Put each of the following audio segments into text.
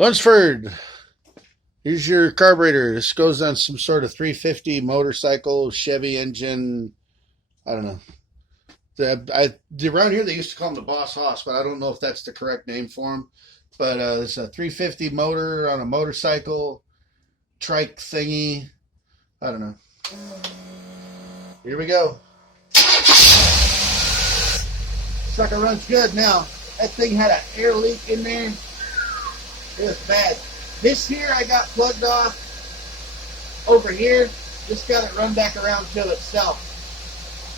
Lunsford, here's your carburetor. This goes on some sort of 350 motorcycle, Chevy engine. I don't know. Around here they used to call them the Boss Hoss, but I don't know if that's the correct name for them. But it's a 350 motor on a motorcycle, trike thingy. I don't know. Here we go. Sucker runs good now. That thing had an air leak in there. It was bad. This here I got plugged off. Over here, just got it run back around to itself.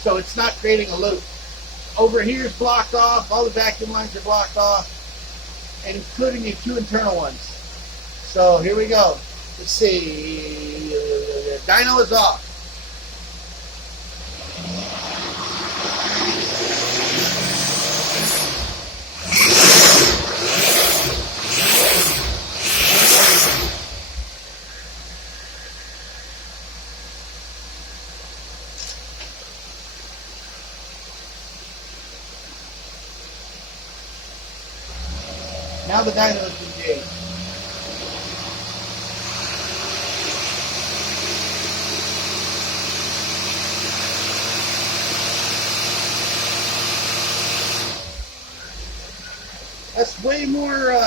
So it's not creating a loop. Over here is blocked off. All the vacuum lines are blocked off, and including the two internal ones. So here we go. Let's see. The dyno is off. Now the dyno is engaged. That's way more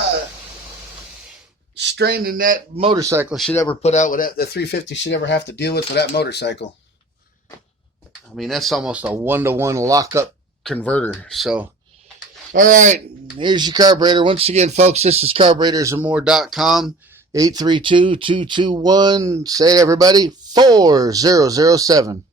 strain than that motorcycle should ever put out with that. The 350 should ever have to deal with that motorcycle. I mean, that's almost a 1-to-1 lockup converter. So, all right, here's your carburetor. Once again, folks, this is carburetorsandmore.com. 832-221, say it everybody, 4007.